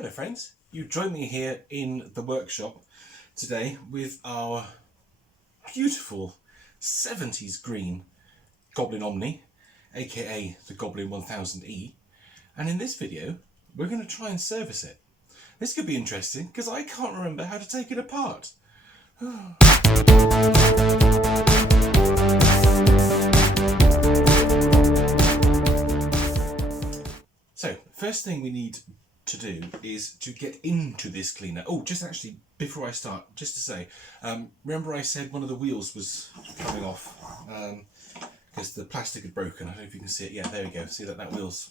Hello friends, you join me here in the workshop today with our beautiful 70s green Goblin Omni, aka the Goblin 1000E, and in this video we're going to try and service it. This could be interesting because I can't remember how to take it apart. So, first thing we need to do is to get into this cleaner. Oh, just actually, before I start, just to say, remember I said one of the wheels was coming off because the plastic had broken. I don't know if you can see it. Yeah, there we go. See that wheel's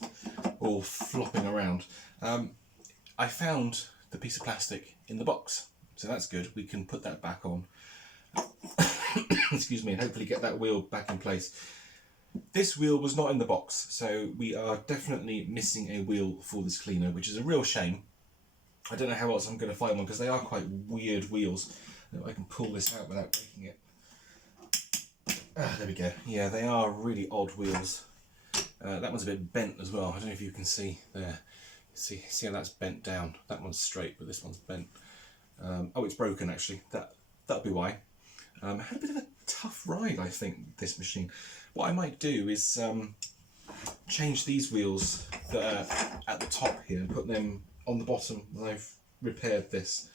all flopping around. I found the piece of plastic in the box, so that's good. We can put that back on. Excuse me, and hopefully get that wheel back in place. This wheel was not in the box, so we are definitely missing a wheel for this cleaner, which is a real shame. I don't know how else I'm going to find one because they are quite weird wheels. I can pull this out without breaking it. There we go. Yeah, they are really odd wheels. That one's a bit bent as well. I don't know if you can see there. See how that's bent down. That one's straight, but this one's bent. Oh, it's broken actually. That'll be why. I had a bit of a tough ride, I think, this machine. What I might do is change these wheels that are at the top here and put them on the bottom when I've repaired this,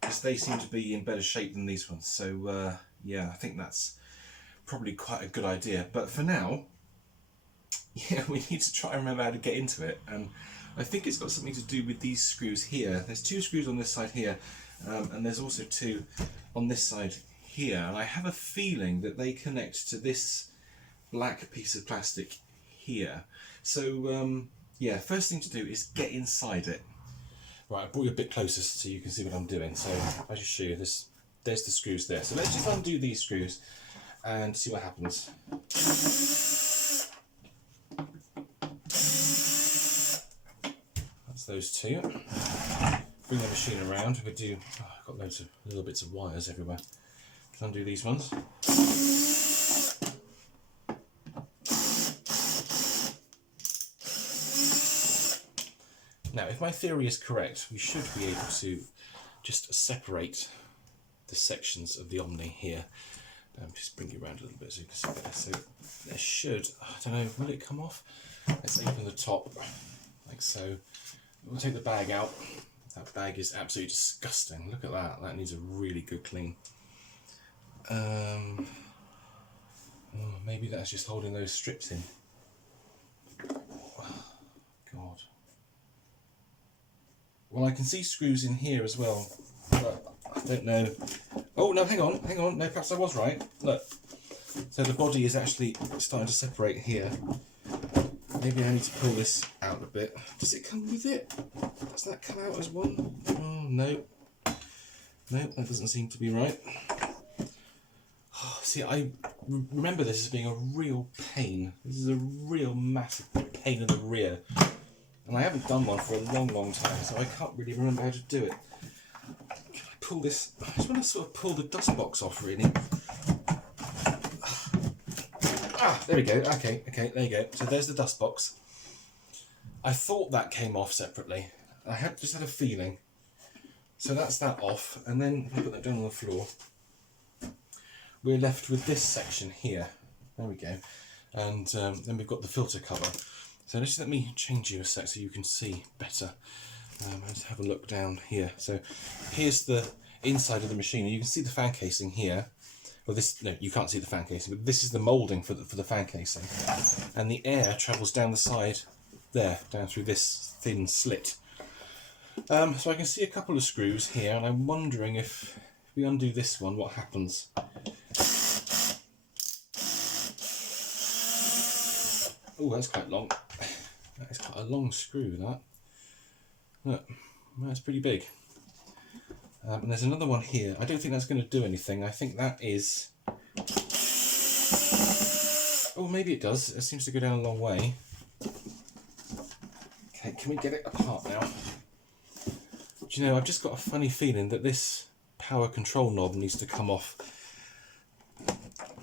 because they seem to be in better shape than these ones. So yeah, I think that's probably quite a good idea. But for now, yeah, we need to try and remember how to get into it. And I think it's got something to do with these screws here. There's two screws on this side here, and there's also two on this side here. And I have a feeling that they connect to this black piece of plastic here. So yeah, first thing to do is get inside it. Right, I brought you a bit closer so you can see what I'm doing. So if I just show you this, there's the screws there. So let's just undo these screws and see what happens. That's those two. Bring the machine around. We do. Oh, I've got loads of little bits of wires everywhere. Let's undo these ones. Now, if my theory is correct, we should be able to just separate the sections of the Omni here. Just bring you around a little bit so you can see better. So there should, I don't know, will it come off? Let's open the top, like so. We'll take the bag out. That bag is absolutely disgusting. Look at that. That needs a really good clean. Oh, maybe that's just holding those strips in. God. Well, I can see screws in here as well, but I don't know. Oh, no, hang on. No, perhaps I was right. Look. So the body is actually starting to separate here. Maybe I need to pull this out a bit. Does it come with it? Does that come out as one? Oh, no. No, that doesn't seem to be right. Oh, see, I remember this as being a real pain. This is a real massive pain in the rear. And I haven't done one for a long, long time, so I can't really remember how to do it. Can I pull this? I just want to sort of pull the dust box off, really. Ah, there we go. Okay, there you go. So there's the dust box. I thought that came off separately. I just had a feeling. So that's that off, and then if I put that down on the floor, we're left with this section here. There we go. And then we've got the filter cover. So just let me change you a sec so you can see better. Let's have a look down here. So here's the inside of the machine. You can see the fan casing here. Well, no, you can't see the fan casing, but this is the moulding for the fan casing. And the air travels down the side there, down through this thin slit. So I can see a couple of screws here, and I'm wondering if we undo this one, what happens? Oh, that's quite long. That is quite a long screw, that. Look, that's pretty big. And there's another one here. I don't think that's going to do anything. I think that is... Oh, maybe it does. It seems to go down a long way. Okay, can we get it apart now? Do you know, I've just got a funny feeling that this power control knob needs to come off.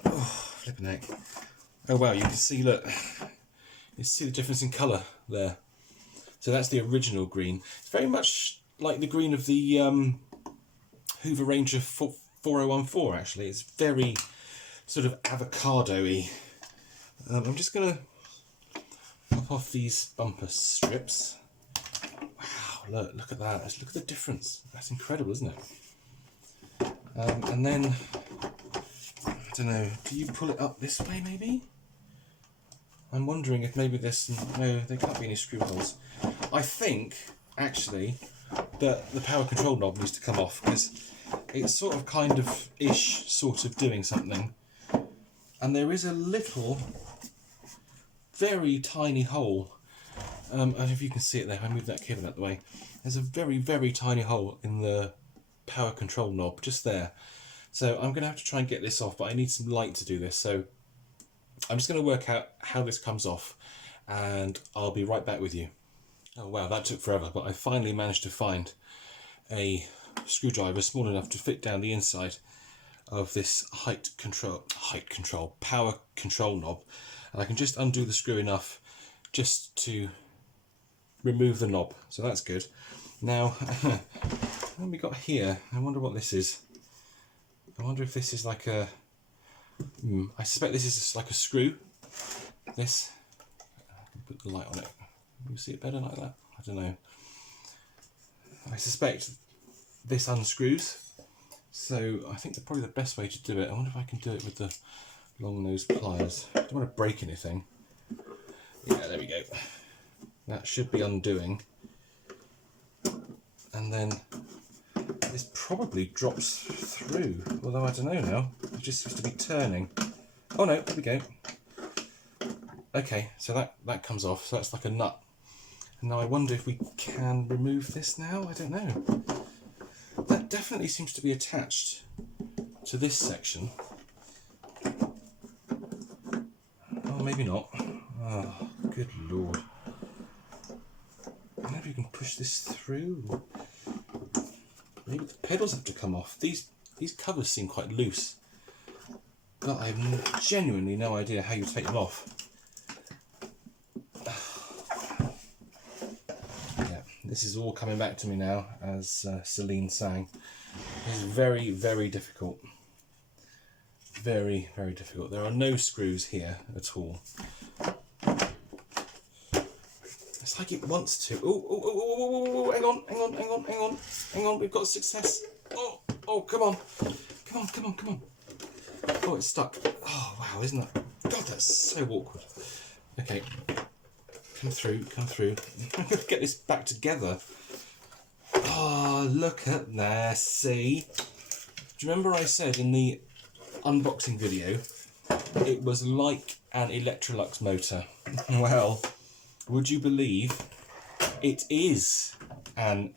Oh, flipping heck. Oh wow, you can see, look. You see the difference in colour there. So that's the original green. It's very much like the green of the Hoover Ranger 4014 actually. It's very sort of avocado-y. I'm just going to pop off these bumper strips. Wow, look at that. Look at the difference. That's incredible, isn't it? And then, I don't know, do you pull it up this way maybe? I'm wondering if maybe there's some, no, there can't be any screw holes. I think, actually, that the power control knob needs to come off because it's sort of kind of sort of doing something. And there is a little, very tiny hole. I don't know if you can see it there, if I move that cable out of the way. There's a very, very tiny hole in the power control knob, just there. So I'm going to have to try and get this off, but I need some light to do this. So I'm just going to work out how this comes off and I'll be right back with you. Oh wow, that took forever, but I finally managed to find a screwdriver small enough to fit down the inside of this power control knob. And I can just undo the screw enough just to remove the knob, so that's good. Now, what have we got here? I wonder what this is. I wonder if this is like a... I suspect this is like a screw. This. Put the light on it. You see it better like that? I don't know. I suspect this unscrews. So I think probably the best way to do it. I wonder if I can do it with the long nose pliers. I don't want to break anything. Yeah, there we go. That should be undoing. And then this probably drops through, although I don't know now. It just seems to be turning. Oh no, there we go. Okay, so that comes off, so that's like a nut. And now I wonder if we can remove this now? I don't know. That definitely seems to be attached to this section. Oh, maybe not. Oh, good lord. I wonder if you can push this through. Maybe the pedals have to come off. These covers seem quite loose, but I have genuinely no idea how you take them off. Yeah, this is all coming back to me now, as Celine sang. This is very, very difficult. Very, very difficult. There are no screws here at all. It's like it wants to. Oh, hang on. We've got success. Oh, come on. Oh, it's stuck. Oh, wow, isn't that? God, that's so awkward. Okay, come through. I'm going to get this back together. Oh, look at that. See? Do you remember I said in the unboxing video it was like an Electrolux motor? Well, would you believe it is an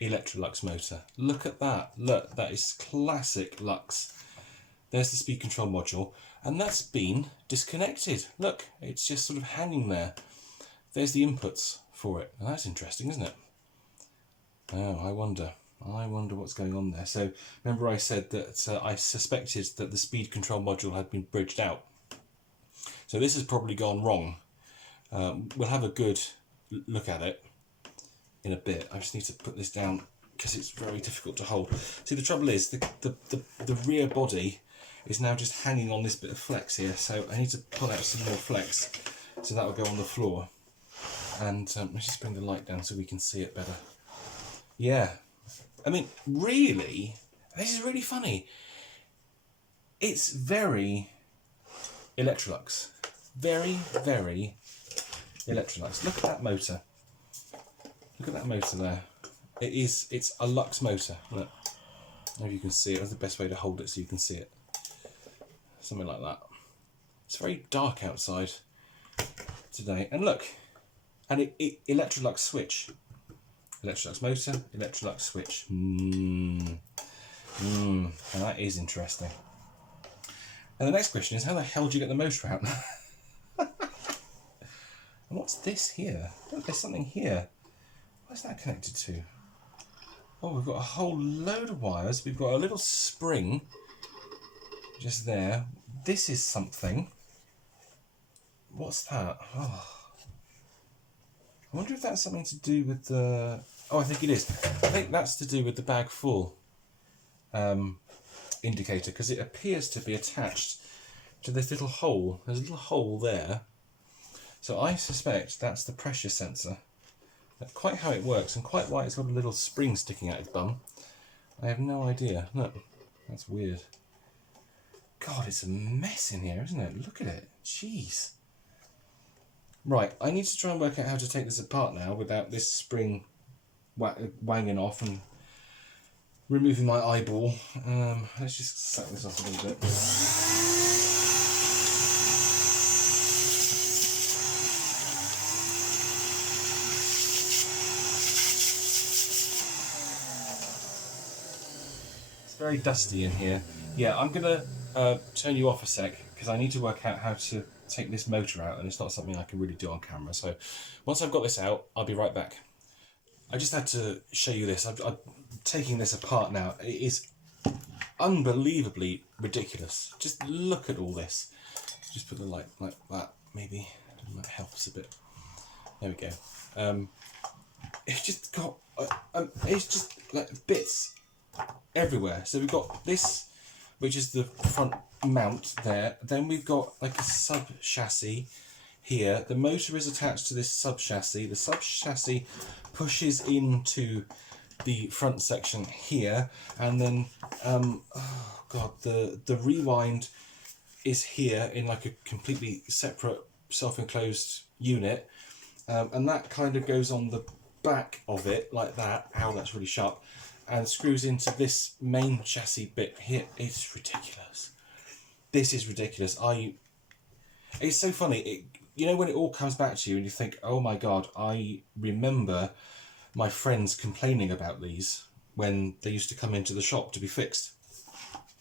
Electrolux motor? Look at that. Look, that is classic Lux. There's the speed control module, and that's been disconnected. Look, it's just sort of hanging there. There's the inputs for it. And that's interesting, isn't it? Oh, I wonder what's going on there. So remember I said that I suspected that the speed control module had been bridged out. So this has probably gone wrong. We'll have a good look at it in a bit. I just need to put this down because it's very difficult to hold. See, the trouble is the rear body is now just hanging on this bit of flex here, so I need to pull out some more flex, so that will go on the floor. And let's just bring the light down so we can see it better. Yeah, I mean, really, this is really funny. It's very Electrolux. Very, very Electrolux. Look at that motor. Look at that motor there. It's a Lux motor. Look. I don't know if you can see it. That's the best way to hold it so you can see it. Something like that. It's very dark outside today. And look. And Electrolux switch. Electrolux motor, Electrolux switch. And that is interesting. And the next question is, how the hell do you get the motor out? And what's this here? Look, there's something here. What's that connected to? Oh, we've got a whole load of wires. We've got a little spring just there. This is something. What's that? Oh. I wonder if that's something to do with the... Oh, I think it is. I think that's to do with the bag full indicator, because it appears to be attached to this little hole. There's a little hole there. So I suspect that's the pressure sensor. That's quite how it works, and quite why it's got a little spring sticking out its bum, I have no idea. Look, that's weird. God, it's a mess in here, isn't it? Look at it. Jeez. Right, I need to try and work out how to take this apart now without this spring wanging off and removing my eyeball. Let's just suck this off a little bit. It's very dusty in here. Yeah, I'm going to turn you off a sec because I need to work out how to take this motor out, and it's not something I can really do on camera. So once I've got this out, I'll be right back. I just had to show you this. I'm taking this apart now. It is unbelievably ridiculous. Just look at all this. Just put the light like that, maybe. That helps a bit. There we go. It's just got, it's just like bits everywhere. So we've got this, which is the front mount there. Then we've got like a sub chassis here. The motor is attached to this sub chassis. The sub chassis pushes into the front section here, and then oh god, the rewind is here in like a completely separate self-enclosed unit, and that kind of goes on the back of it like that. Ow, that's really sharp. And screws into this main chassis bit here. It's ridiculous. This is ridiculous. It's so funny. You know when it all comes back to you and you think, oh my god, I remember my friends complaining about these when they used to come into the shop to be fixed.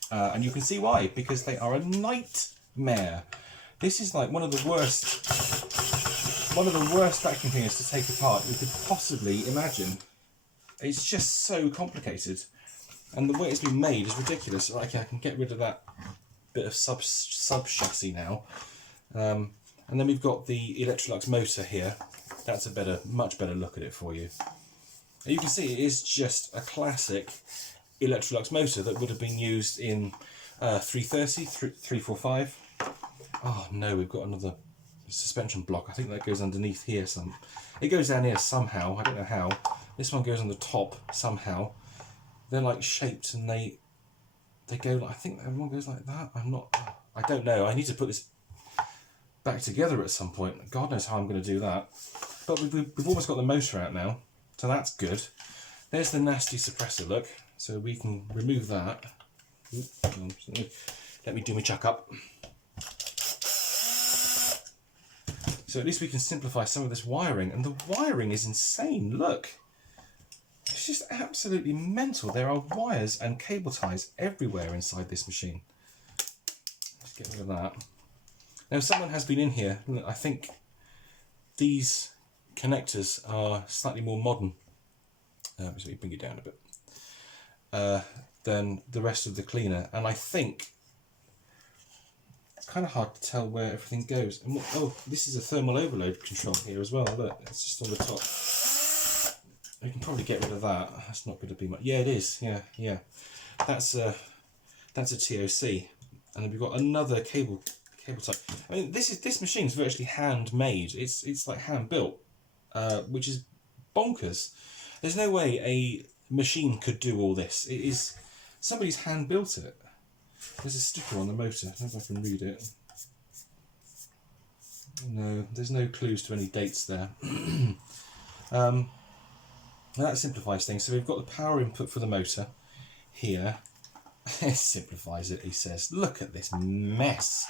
And you can see why, because they are a nightmare. This is like one of the worst vacuum cleaners to take apart you could possibly imagine. It's just so complicated, and the way it's been made is ridiculous. Okay, I can get rid of that bit of sub chassis now, and then we've got the Electrolux Motor here. That's a much better look at it for you. And you can see it is just a classic Electrolux Motor that would have been used in 330, 345. Oh no, we've got another suspension block. I think that goes underneath here. It goes down here somehow. I don't know how. This one goes on the top somehow. They're like shaped, and they go like, I think that one goes like that. I don't know. I need to put this back together at some point. God knows how I'm going to do that. But we've almost got the motor out now, so that's good. There's the nasty suppressor, look. So we can remove that. Let me do my chuck up. So at least we can simplify some of this wiring, and the wiring is insane. Look. It's just absolutely mental. There are wires and cable ties everywhere inside this machine. Let's get rid of that. Now someone has been in here. I think these connectors are slightly more modern. Let me bring it down a bit. Than the rest of the cleaner, and I think it's kind of hard to tell where everything goes. And oh, this is a thermal overload control here as well. Look, it's just on the top. We can probably get rid of that. That's not going to be much. Yeah, it is. Yeah. That's a TOC, and then we've got another cable type. I mean, this machine is virtually handmade. It's like hand built, which is bonkers. There's no way a machine could do all this. It is somebody's hand built it. There's a sticker on the motor. I don't know if I can read it. No, there's no clues to any dates there. That simplifies things. So we've got the power input for the motor here. It simplifies it, he says. Look at this mess.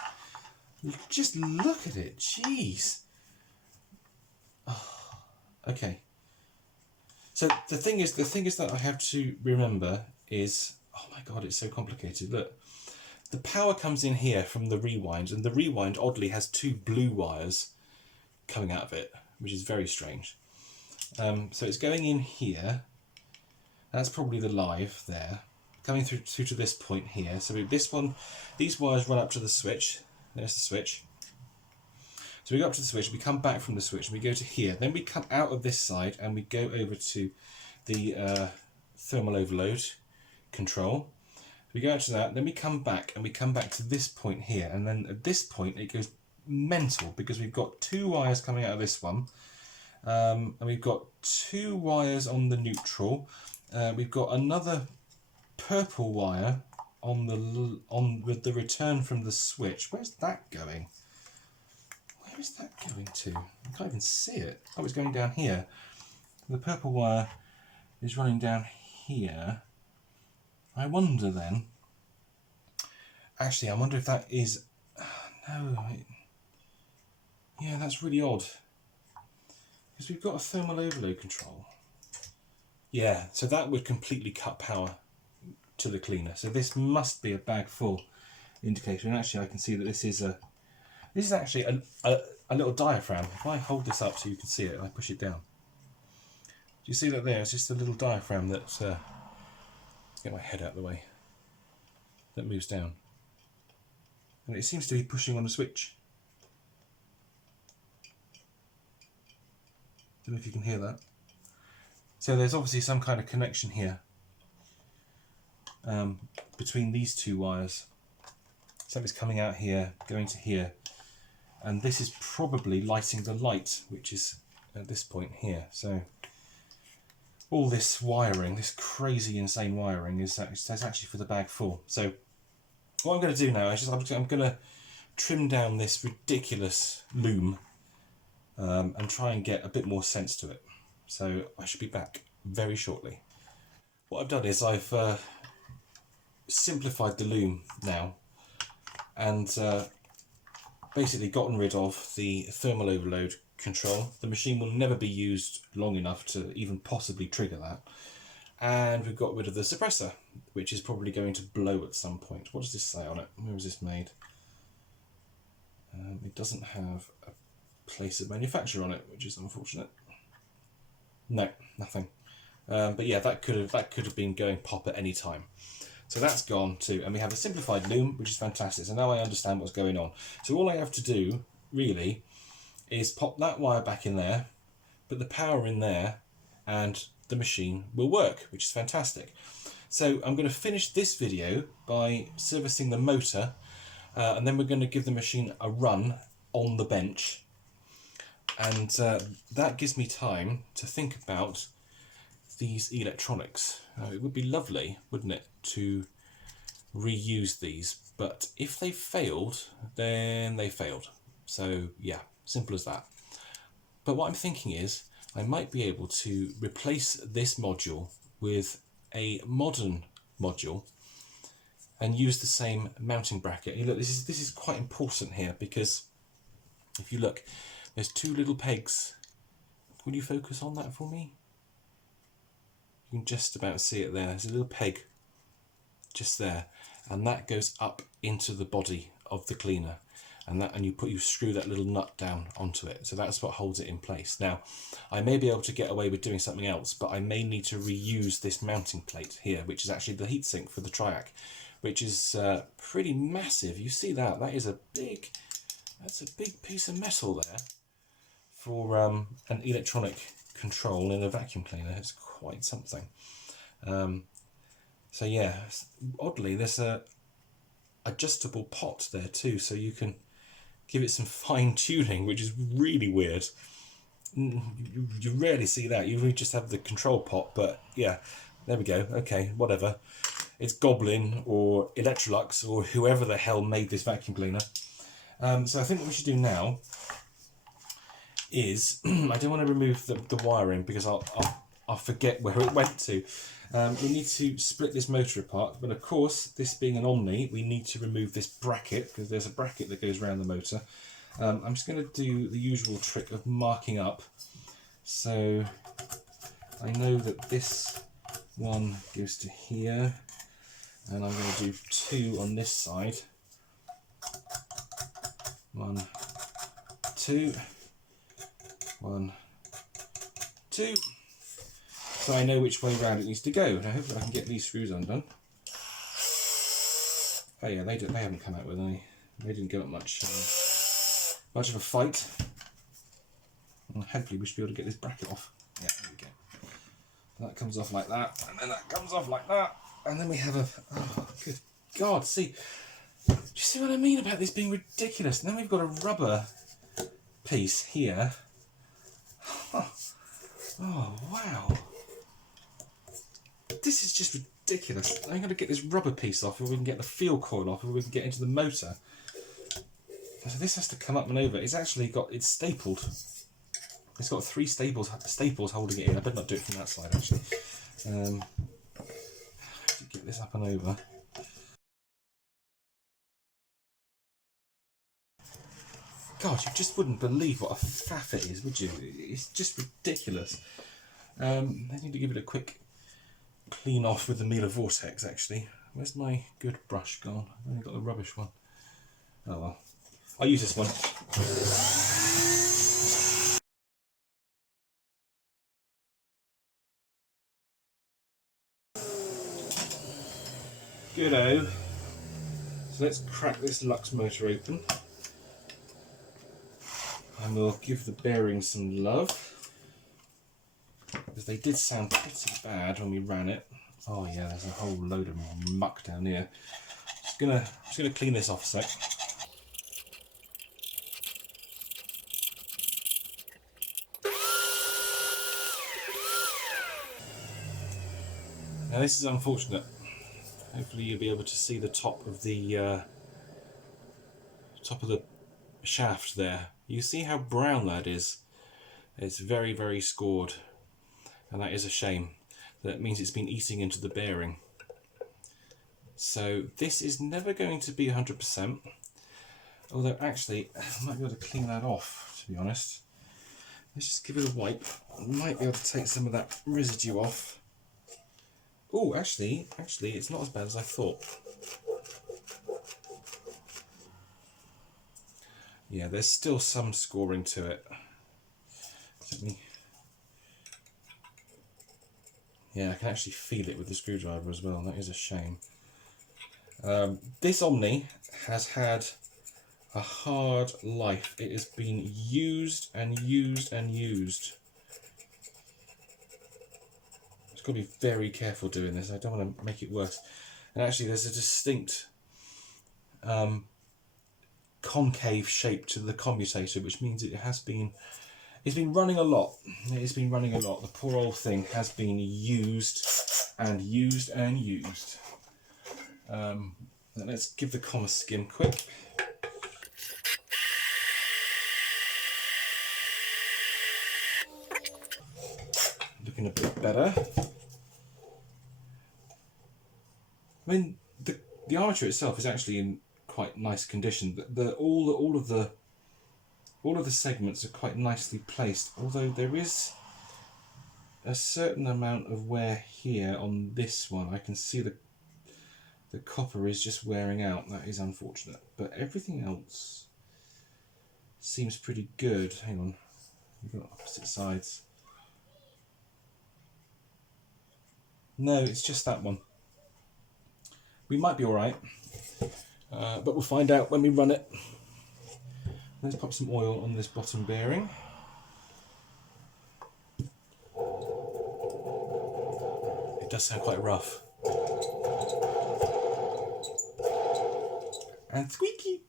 Just look at it. Jeez. Oh, okay. So the thing is that I have to remember is, oh my god, it's so complicated. Look, the power comes in here from the rewind, and the rewind oddly has two blue wires coming out of it, which is very strange. So it's going in here. That's probably the live there, coming through to this point here. So this one, these wires run up to the switch. There's the switch. So we go up to the switch, we come back from the switch, we go to here, then we come out of this side and we go over to the thermal overload control. We go out to that, then we come back and we come back to this point here, and then at this point it goes mental because we've got 2 wires coming out of this one, and we've got 2 wires on the neutral. We've got another purple wire with the return from the switch. Where's that going? Where is that going to? I can't even see it. Oh, it's going down here. The purple wire is running down here. I wonder then. Actually, I wonder if that is. No. Yeah, that's really odd. Because we've got a thermal overload control. Yeah, so that would completely cut power to the cleaner. So this must be a bag full indicator. And actually, I can see that this is actually a little diaphragm. If I hold this up so you can see it, and I push it down. Do you see that there? It's just a little diaphragm that. Let's get my head out of the way. That moves down. And it seems to be pushing on the switch. Don't know if you can hear that. So there's obviously some kind of connection here between these 2 wires. Something's coming out here, going to here, and this is probably lighting the light, which is at this point here. So all this wiring, this crazy insane wiring, is actually for the bag full. So what I'm going to do now is I'm going to trim down this ridiculous loom and try and get a bit more sense to it. So I should be back very shortly. What I've done is I've simplified the loom now and basically gotten rid of the thermal overload control. The machine will never be used long enough to even possibly trigger that. And we've got rid of the suppressor, which is probably going to blow at some point. What does this say on it? Where was this made? It doesn't have a place of manufacture on it, which is unfortunate. No, nothing. But yeah, that could have been going pop at any time. So that's gone too, and we have a simplified loom, which is fantastic. So now I understand what's going on. So all I have to do, really, is pop that wire back in there, put the power in there, and the machine will work, which is fantastic. So I'm going to finish this video by servicing the motor, and then we're going to give the machine a run on the bench. And that gives me time to think about these electronics. It would be lovely, wouldn't it, to reuse these, but if they failed, then they failed. So yeah, simple as that. But what I'm thinking is I might be able to replace this module with a modern module and use the same mounting bracket. You look, this is quite important here, because if you look, there's 2 little pegs. Will you focus on that for me? You can just about see it there. There's a little peg just there, and that goes up into the body of the cleaner, and you screw that little nut down onto it. So that's what holds it in place. Now, I may be able to get away with doing something else, but I may need to reuse this mounting plate here, which is actually the heatsink for the Triac, which is pretty massive. You see that? That's a big piece of metal there for an electronic control in a vacuum cleaner. It's quite something. So yeah, oddly there's a adjustable pot there too, so you can give it some fine tuning, which is really weird. You rarely see that. You just have the control pot, but yeah, there we go. Okay, whatever. It's Goblin or Electrolux or whoever the hell made this vacuum cleaner. So I think what we should do now is I don't want to remove the wiring because I'll forget where it went to. We need to split this motor apart, but of course, this being an Omni, we need to remove this bracket because there's a bracket that goes around the motor. I'm just going to do the usual trick of marking up. So I know that this one goes to here, and I'm going to do 2 on this side. 1, 2, 1, 2. So I know which way round it needs to go, and I hope I can get these screws undone. Oh yeah, they haven't come out with any. They didn't go up much much of a fight. And hopefully we should be able to get this bracket off. Yeah, there we go. That comes off like that, and then that comes off like that, and then we have a... Oh, good God, see... Do you see what I mean about this being ridiculous? And then we've got a rubber piece here. Oh, wow. This is just ridiculous. I'm going to get this rubber piece off, or we can get the field coil off, or we can get into the motor. So this has to come up and over. It's actually got... It's stapled. It's got 3 staples holding it in. I better not do it from that side, actually. To get this up and over. God, you just wouldn't believe what a faff it is, would you? It's just ridiculous. I need to give it a quick clean off with the Miele Vortex, actually. Where's my good brush gone? I've only got the rubbish one. Oh well. I'll use this one. Good-o. So let's crack this Lux motor open. And we'll give the bearings some love, because they did sound pretty bad when we ran it. Oh yeah, there's a whole load of muck down here. Just gonna clean this off a sec. Now this is unfortunate. Hopefully you'll be able to see the top of the shaft there. You see how brown that is? It's very, very scored, and that is a shame. That means it's been eating into the bearing. So this is never going to be 100%, although actually I might be able to clean that off, to be honest. Let's just give it a wipe. I might be able to take some of that residue off. Oh, actually it's not as bad as I thought. Yeah, there's still some scoring to it. Yeah, I can actually feel it with the screwdriver as well. That is a shame. This Omni has had a hard life. It has been used and used and used. I've got to be very careful doing this. I don't want to make it worse. And actually, there's a distinct concave shape to the commutator, which means it's been running a lot. It's been running a lot. The poor old thing has been used and used and used. Let's give the com a skim quick. Looking a bit better. I mean, the armature itself is actually in quite nice condition. All of the segments are quite nicely placed, although there is a certain amount of wear here on this one. I can see the copper is just wearing out. That is unfortunate, but everything else seems pretty good. Hang on, we've got opposite sides. No, it's just that one. We might be alright, but we'll find out when we run it. Let's pop some oil on this bottom bearing. It does sound quite rough. And squeaky.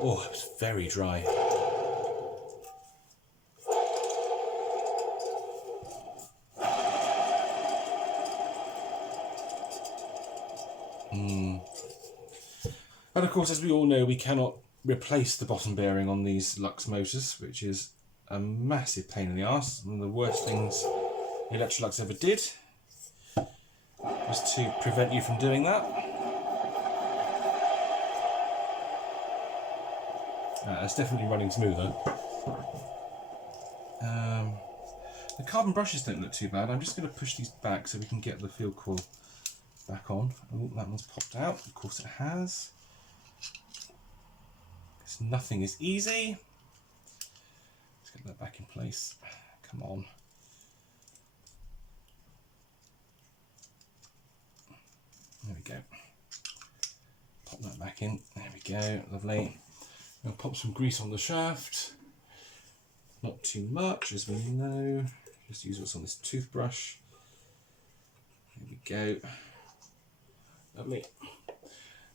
Oh, it was very dry. And of course, as we all know, we cannot replace the bottom bearing on these Lux motors, which is a massive pain in the arse. One of the worst things Electrolux ever did was to prevent you from doing that. It's definitely running smoother. The carbon brushes don't look too bad. I'm just going to push these back so we can get the field coil back on. Oh, that one's popped out. Of course it has. Because nothing is easy. Let's get that back in place. Come on. There we go. Pop that back in. There we go. Lovely. I'll pop some grease on the shaft. Not too much, as we know. Just use what's on this toothbrush. There we go. Lovely.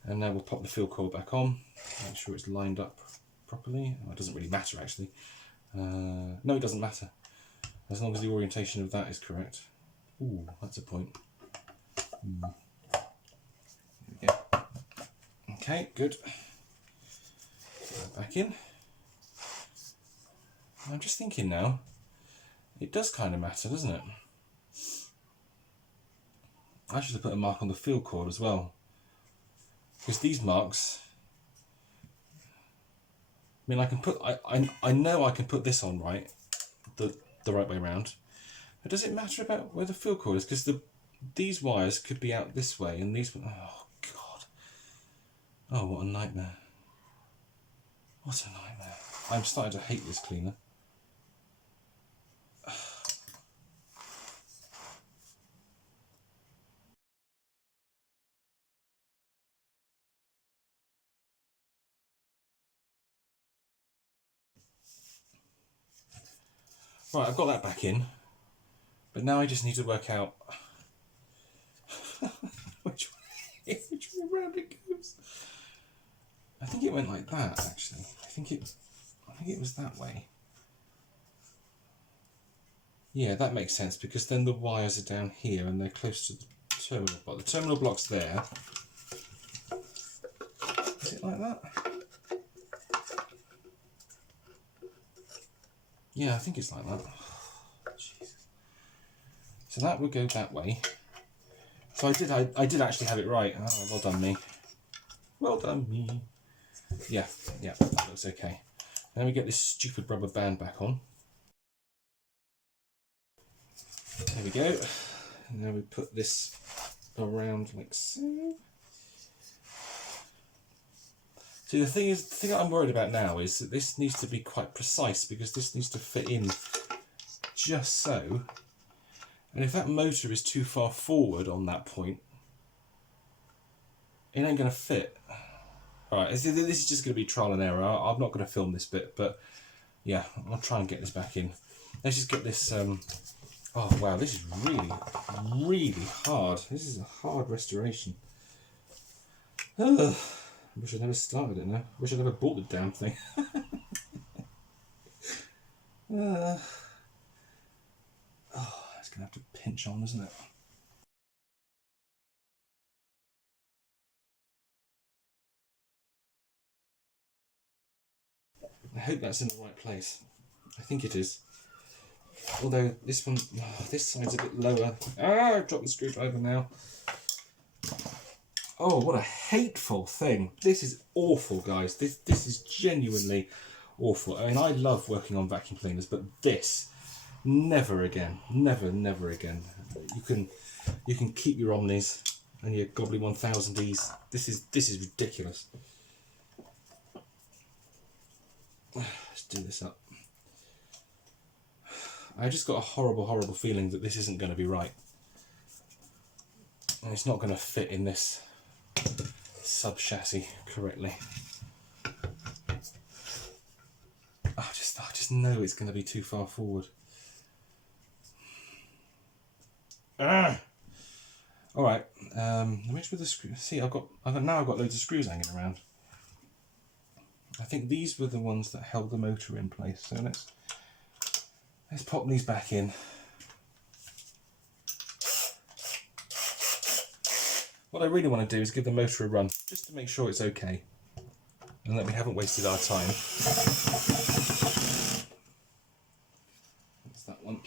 And now we'll pop the fill coil back on. Make sure it's lined up properly. Oh, it doesn't really matter, actually. No, it doesn't matter. As long as the orientation of that is correct. Ooh, that's a point. There we go. Okay, good. Put that back in. I'm just thinking now, it does kind of matter, doesn't it? I should have put a mark on the fill cord as well. Because these marks, I mean, I can put, I know I can put this on right, the right way around. But does it matter about where the fill cord is? Because these wires could be out this way, and these, oh God. Oh, what a nightmare. What a nightmare. I'm starting to hate this cleaner. Right, I've got that back in, but now I just need to work out which way around it goes. I think it went like that, actually. I think it was that way. Yeah, that makes sense, because then the wires are down here and they're close to the terminal block. The terminal block's there. Is it like that? Yeah, I think it's like that. Jesus. So that would go that way. So I did actually have it right. Oh, well done me. Well done me. Yeah, that looks okay. Then we get this stupid rubber band back on. There we go. And now we put this around like so. See, the thing I'm worried about now is that this needs to be quite precise, because this needs to fit in just so. And if that motor is too far forward on that point, it ain't going to fit. Alright, this is just going to be trial and error. I'm not going to film this bit, but yeah, I'll try and get this back in. Let's just get this... oh wow, this is really, really hard. This is a hard restoration. Ugh. I wish I'd never started it now. I wish I'd never bought the damn thing. Oh, it's going to have to pinch on, isn't it? I hope that's in the right place. I think it is. Although this one, oh, this side's a bit lower. Ah, I've dropped the screwdriver now. Oh, what a hateful thing. This is awful, guys. This is genuinely awful. I mean, I love working on vacuum cleaners, but this, never again. Never again. You can keep your Omnis and your Goblin 1000Es. This is ridiculous. Let's do this up. I just got a horrible feeling that this isn't going to be right. And it's not going to fit in this sub-chassis correctly. I just know it's going to be too far forward. Ah! All right. Which were the screws? See, I've got loads of screws hanging around. I think these were the ones that held the motor in place. So let's pop these back in. What I really want to do is give the motor a run, just to make sure it's okay, and that we haven't wasted our time. That's that one.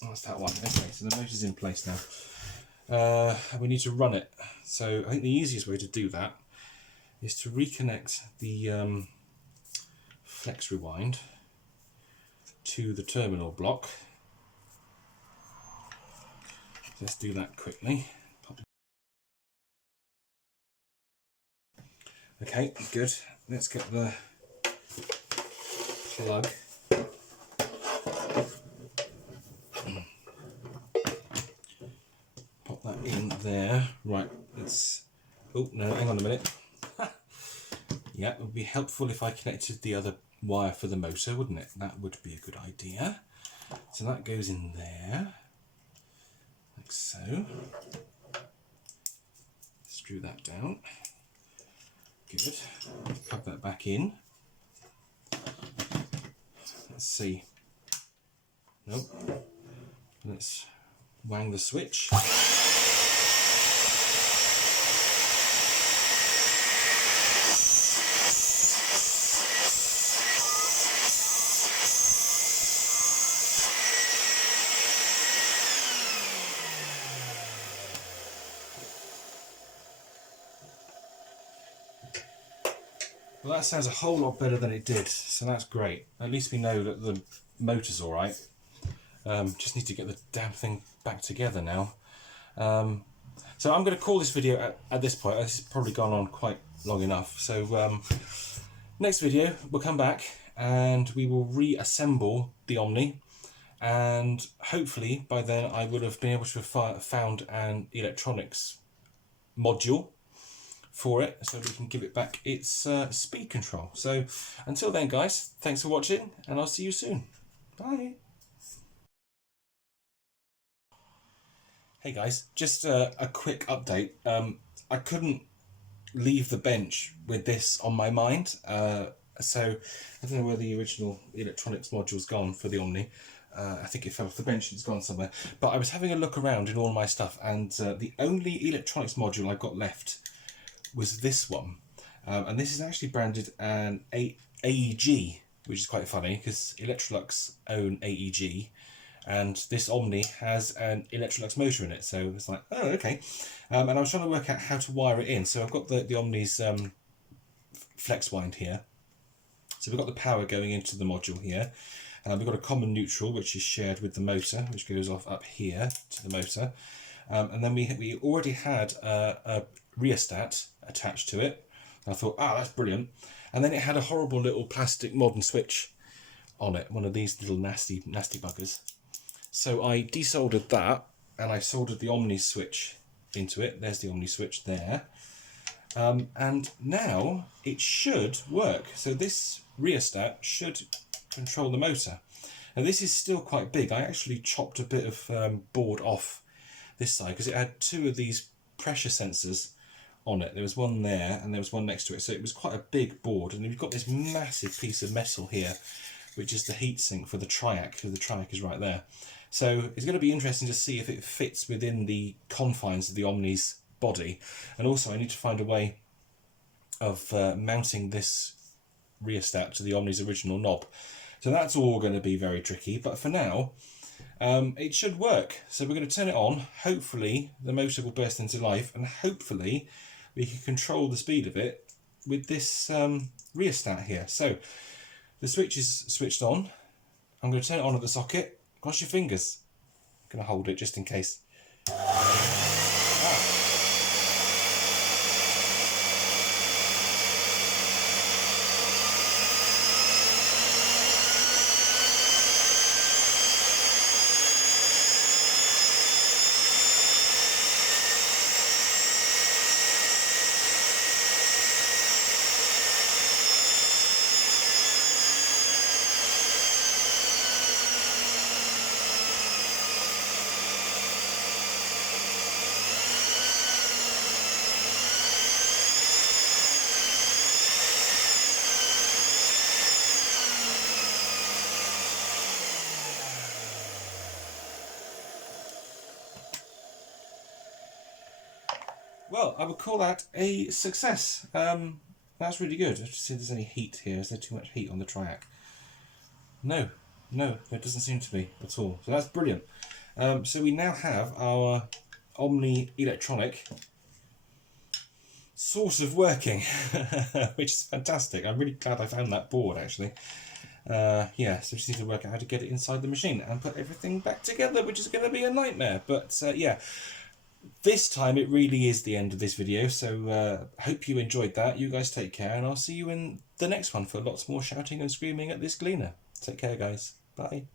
That's that one. Okay, so the motor's in place now. We need to run it. So I think the easiest way to do that is to reconnect the flex rewind to the terminal block. Let's do that quickly. Okay, good. Let's get the plug Right, let's... Oh, no, hang on a minute. Yeah, it would be helpful if I connected the other wire for the motor, wouldn't it? That would be a good idea. So that goes in there, like so. Screw that down. Good. Plug that back in. Let's see. Nope. Let's wang the switch. Well, that sounds a whole lot better than it did, so that's great. At least we know that the motor's all right. Just need to get the damn thing back together now. So I'm going to call this video at this point. This has probably gone on quite long enough. So next video, we'll come back and we will reassemble the Omni. And hopefully by then I would have been able to have found an electronics module for it, so we can give it back its speed control. So until then, guys, thanks for watching, and I'll see you soon. Bye. Hey guys, just a quick update. I couldn't leave the bench with this on my mind, so I don't know where the original electronics module's gone for the Omni. I think it fell off the bench, it's gone somewhere. But I was having a look around in all my stuff, and the only electronics module I got left was this one, and this is actually branded an AEG, which is quite funny because Electrolux own AEG, and this Omni has an Electrolux motor in it, so it's like, oh, okay. And I was trying to work out how to wire it in. So I've got the Omni's flex wind here, so we've got the power going into the module here, and we've got a common neutral which is shared with the motor, which goes off up here to the motor, and then we already had a rheostat attached to it. I thought, that's brilliant. And then it had a horrible little plastic modern switch on it, one of these little nasty buggers. So I desoldered that, and I soldered the Omni switch into it. There's the Omni switch there. And now it should work. So this rheostat should control the motor. Now this is still quite big. I actually chopped a bit of board off this side because it had two of these pressure sensors on it. There was one there and there was one next to it, so it was quite a big board. And you've got this massive piece of metal here, which is the heatsink for the triac, because the triac is right there. So it's going to be interesting to see if it fits within the confines of the Omni's body. And also I need to find a way of mounting this rheostat to the Omni's original knob. So that's all going to be very tricky, but for now it should work. So we're going to turn it on. Hopefully the motor will burst into life, and hopefully we can control the speed of it with this rheostat here. So the switch is switched on. I'm going to turn it on at the socket. Cross your fingers. I'm going to hold it just in case. Well, I would call that a success. That's really good. Let's see if there's any heat here. Is there too much heat on the triac? No, there doesn't seem to be at all. So that's brilliant. So we now have our Omni electronic sort of working, which is fantastic. I'm really glad I found that board, actually. Yeah, so just need to work out how to get it inside the machine and put everything back together, which is going to be a nightmare. But yeah. This time it really is the end of this video, so hope you enjoyed that. You guys take care, and I'll see you in the next one for lots more shouting and screaming at this cleaner. Take care, guys. Bye.